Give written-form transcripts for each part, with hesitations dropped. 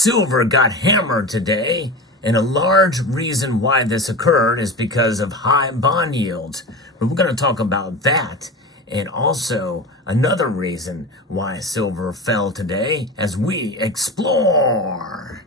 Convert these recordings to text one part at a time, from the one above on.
Silver got hammered today, and a large reason why this occurred is because of high bond yields. But we're going to talk about that and also another reason why silver fell today as we explore.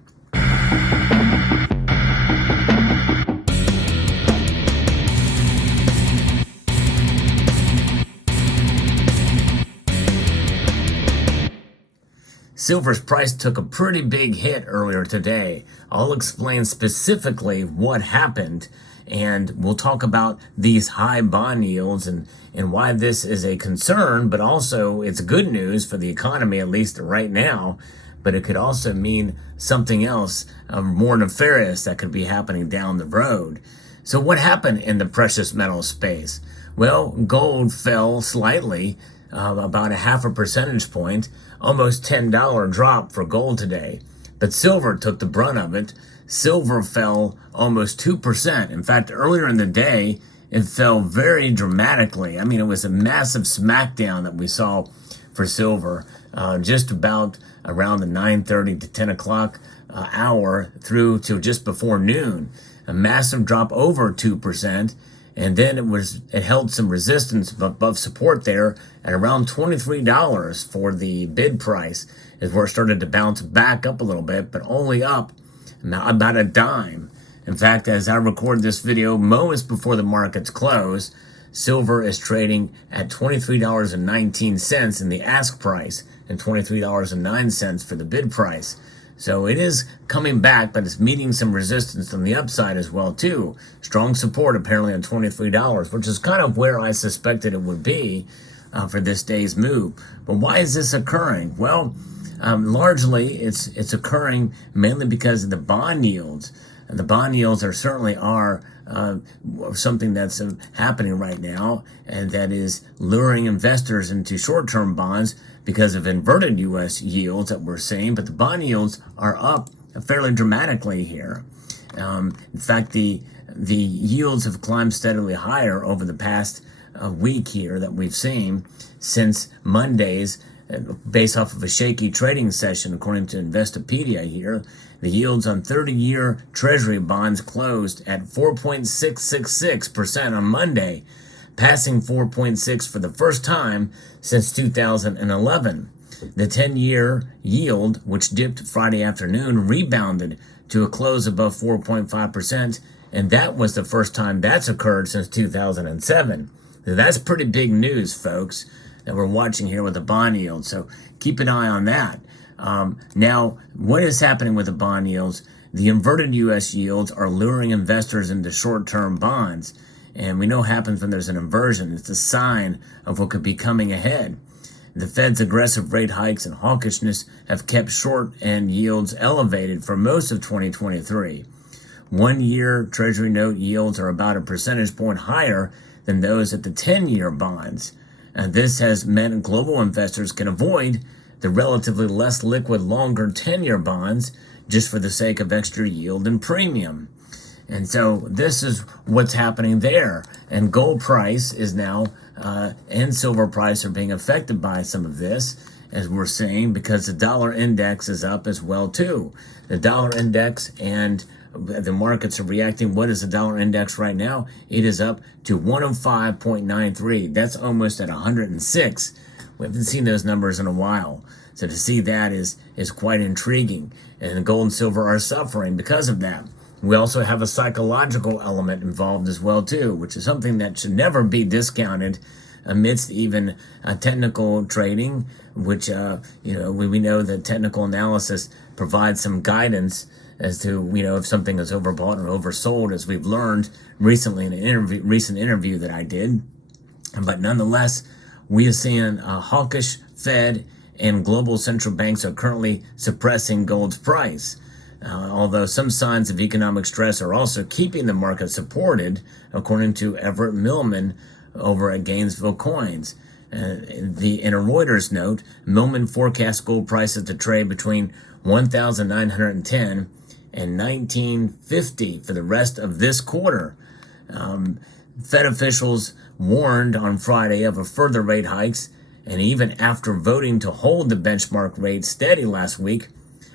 Silver's price took a pretty big hit earlier today. I'll explain specifically what happened, and we'll talk about these high bond yields and why this is a concern, but also it's good news for the economy, at least right now. But it could also mean something else more nefarious that could be happening down the road. So what happened in the precious metal space? Well, gold fell slightly, about a half a percentage point, almost $10 drop for gold today. But silver took the brunt of it. Silver fell almost 2%. In fact, earlier in the day, it fell very dramatically. I mean, it was a massive smackdown that we saw for silver, just about around the 9:30 to 10 o'clock hour through to just before noon. A massive drop over 2%. And then it held some resistance above support there at around $23 for the bid price, is where it started to bounce back up a little bit, but only up about a dime. In fact, as I record this video moments before the markets close, silver is trading at $23.19 in the ask price and $23.09 for the bid price. So it is coming back, but it's meeting some resistance on the upside as well, too. Strong support apparently on $23, which is kind of where I suspected it would be for this day's move. But why is this occurring? Well, largely it's occurring mainly because of the bond yields. And the bond yields certainly are something that's happening right now, and that is luring investors into short-term bonds because of inverted U.S. yields that we're seeing, but the bond yields are up fairly dramatically here. In fact, the yields have climbed steadily higher over the past week here that we've seen since Monday's, based off of a shaky trading session, according to Investopedia here. The yields on 30-year Treasury bonds closed at 4.666% on Monday, passing 4.6 for the first time since 2011. The 10-year yield, which dipped Friday afternoon, rebounded to a close above 4.5%, and that was the first time that's occurred since 2007. So that's pretty big news, folks, that we're watching here with the bond yield. So keep an eye on that. Now, what is happening with the bond yields? The inverted U.S. yields are luring investors into short-term bonds. And we know what happens when there's an inversion. It's a sign of what could be coming ahead. The Fed's aggressive rate hikes and hawkishness have kept short-end yields elevated for most of 2023. One-year Treasury note yields are about a percentage point higher than those at the 10-year bonds. And this has meant global investors can avoid the relatively less liquid longer 10-year bonds just for the sake of extra yield and premium. And so this is what's happening there. And gold price is now, and silver price are being affected by some of this, as we're seeing, because the dollar index is up as well, too. The dollar index and the markets are reacting. What is the dollar index right now? It is up to 105.93. That's almost at 106. We haven't seen those numbers in a while. So to see that is quite intriguing. And gold and silver are suffering because of that. We also have a psychological element involved as well, too, which is something that should never be discounted amidst even technical trading, which, we know that technical analysis provides some guidance as to, if something is overbought or oversold, as we've learned recently in an recent interview that I did. But nonetheless, we are seeing a hawkish Fed, and global central banks are currently suppressing gold's price. Although some signs of economic stress are also keeping the market supported, according to Everett Millman over at Gainesville Coins. In a Reuters note, Millman forecasts gold prices to trade between $1,910 and $1,950 for the rest of this quarter. Fed officials warned on Friday of a further rate hikes, and even after voting to hold the benchmark rate steady last week,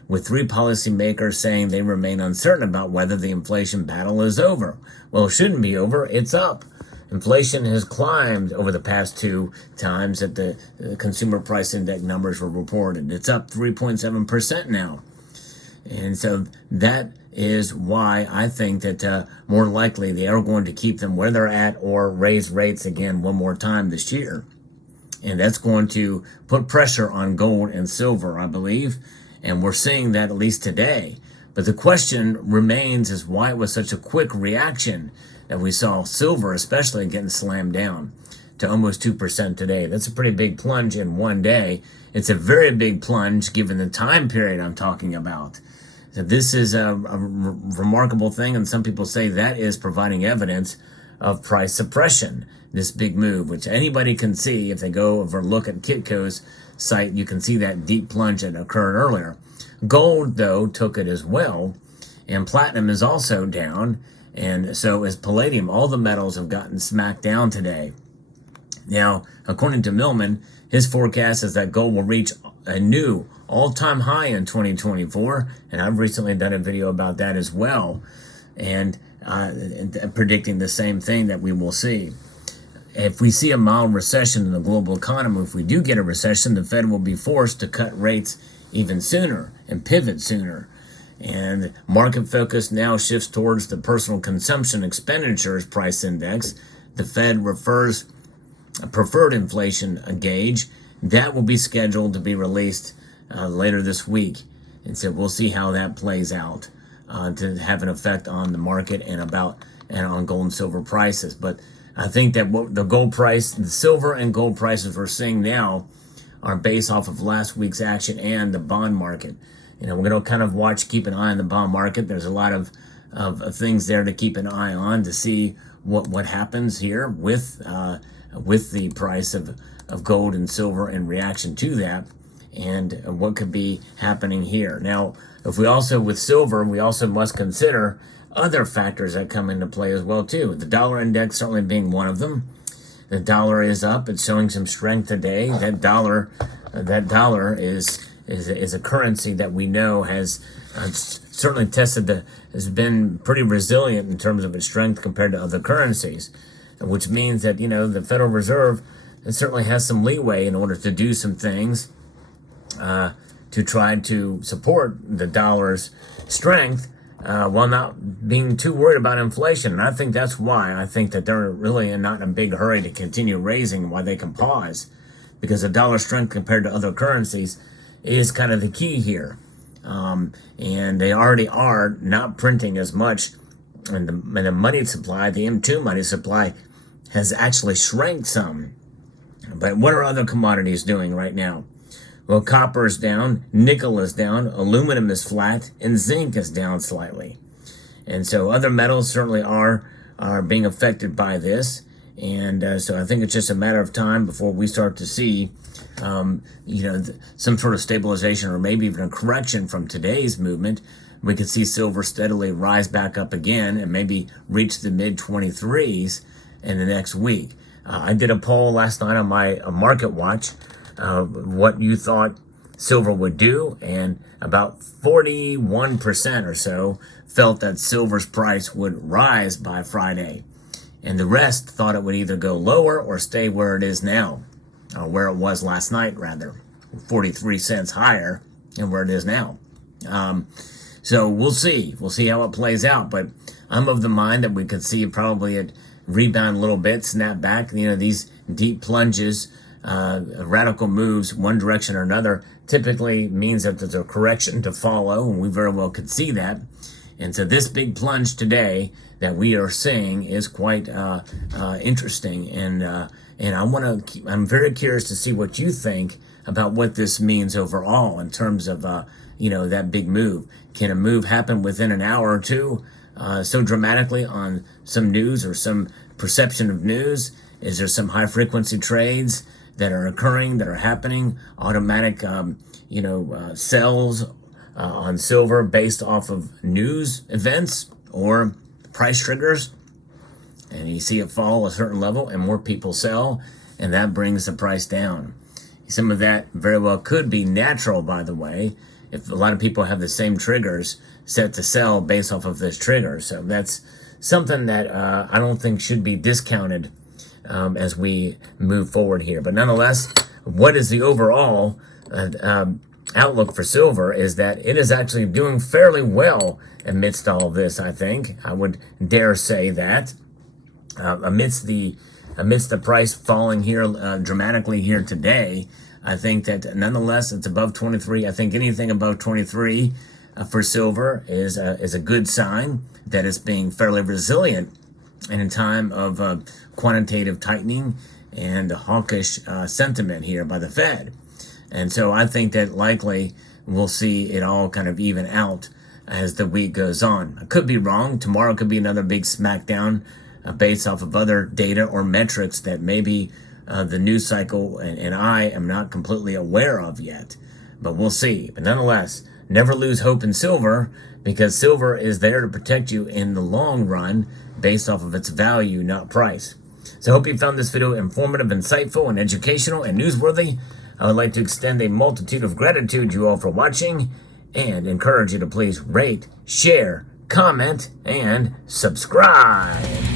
with 3 policymakers saying they remain uncertain about whether the inflation battle is over. Well, it shouldn't be over. It's up. Inflation has climbed over the past 2 times that the consumer price index numbers were reported. It's up 3.7% now. And so that is why I think that more likely they are going to keep them where they're at or raise rates again one more time this year. And that's going to put pressure on gold and silver, I believe. And we're seeing that at least today. But the question remains is why it was such a quick reaction that we saw silver especially getting slammed down to almost 2% today. That's a pretty big plunge in one day. It's a very big plunge given the time period I'm talking about. So this is a remarkable thing, and some people say that is providing evidence of price suppression, this big move, which anybody can see. If they go over and look at Kitco's site, you can see that deep plunge that occurred earlier. Gold, though, took it as well, and platinum is also down, and so is palladium. All the metals have gotten smacked down today. Now, according to Millman, his forecast is that gold will reach a new all-time high in 2024, and I've recently done a video about that as well, and predicting the same thing that we will see. If we see a mild recession in the global economy, if we do get a recession, the Fed will be forced to cut rates even sooner and pivot sooner. And market focus now shifts towards the personal consumption expenditures price index. The Fed refers a preferred inflation gauge that will be scheduled to be released later this week. And so we'll see how that plays out to have an effect on the market and on gold and silver prices. But I think that what the gold price, the silver and gold prices we're seeing now are based off of last week's action and the bond market. You know, we're going to kind of keep an eye on the bond market. There's a lot of things there to keep an eye on to see what happens here with the price of gold and silver in reaction to that, and what could be happening here. Now, with silver, we also must consider other factors that come into play as well too. The dollar index certainly being one of them. The dollar is up. It's showing some strength today. That dollar is a currency that we know has certainly has been pretty resilient in terms of its strength compared to other currencies, which means that, you know, the Federal Reserve certainly has some leeway in order to do some things to try to support the dollar's strength while not being too worried about inflation. And I think that's why I think that they're really not in a big hurry to continue raising, why they can pause, because the dollar strength compared to other currencies is kind of the key here. And they already are not printing as much, and the money supply, the M2 money supply, has actually shrank some. But what are other commodities doing right now? Well, copper is down, nickel is down, aluminum is flat, and zinc is down slightly. And so other metals certainly are being affected by this. And so I think it's just a matter of time before we start to see, some sort of stabilization or maybe even a correction from today's movement. We could see silver steadily rise back up again and maybe reach the mid-23s in the next week. I did a poll last night on my Market Watch, what you thought silver would do, and about 41% or so felt that silver's price would rise by Friday. And the rest thought it would either go lower or stay where it is now, or where it was last night, rather, 43 cents higher than where it is now. So we'll see. We'll see how it plays out. But I'm of the mind that we could see probably it rebound a little bit, snap back. You know, these deep plunges, radical moves, one direction or another, typically means that there's a correction to follow, and we very well could see that. And so this big plunge today that we are seeing is quite interesting, and I'm very curious to see what you think about what this means overall in terms of that big move. Can a move happen within an hour or two so dramatically on some news or some perception of news? Is there some high frequency trades that are occurring, that are happening, automatic sells on silver based off of news events or price triggers, and you see it fall a certain level and more people sell, and that brings the price down? Some of that very well could be natural, by the way. if a lot of people have the same triggers set to sell based off of this trigger. So that's something that I don't think should be discounted as we move forward here. But nonetheless, what is the overall outlook for silver is that it is actually doing fairly well amidst all of this. I think I would dare say that amidst the price falling here dramatically here today, I think that nonetheless it's above 23. I think anything above 23 for silver is a good sign that it's being fairly resilient in a time of quantitative tightening and hawkish sentiment here by the Fed. And so I think that likely we'll see it all kind of even out as the week goes on. I could be wrong. Tomorrow could be another big smackdown based off of other data or metrics that maybe the news cycle and I am not completely aware of yet. But we'll see. But nonetheless, never lose hope in silver, because silver is there to protect you in the long run based off of its value, not price. So I hope you found this video informative, insightful, and educational, and newsworthy. I would like to extend a multitude of gratitude to you all for watching and encourage you to please rate, share, comment, and subscribe.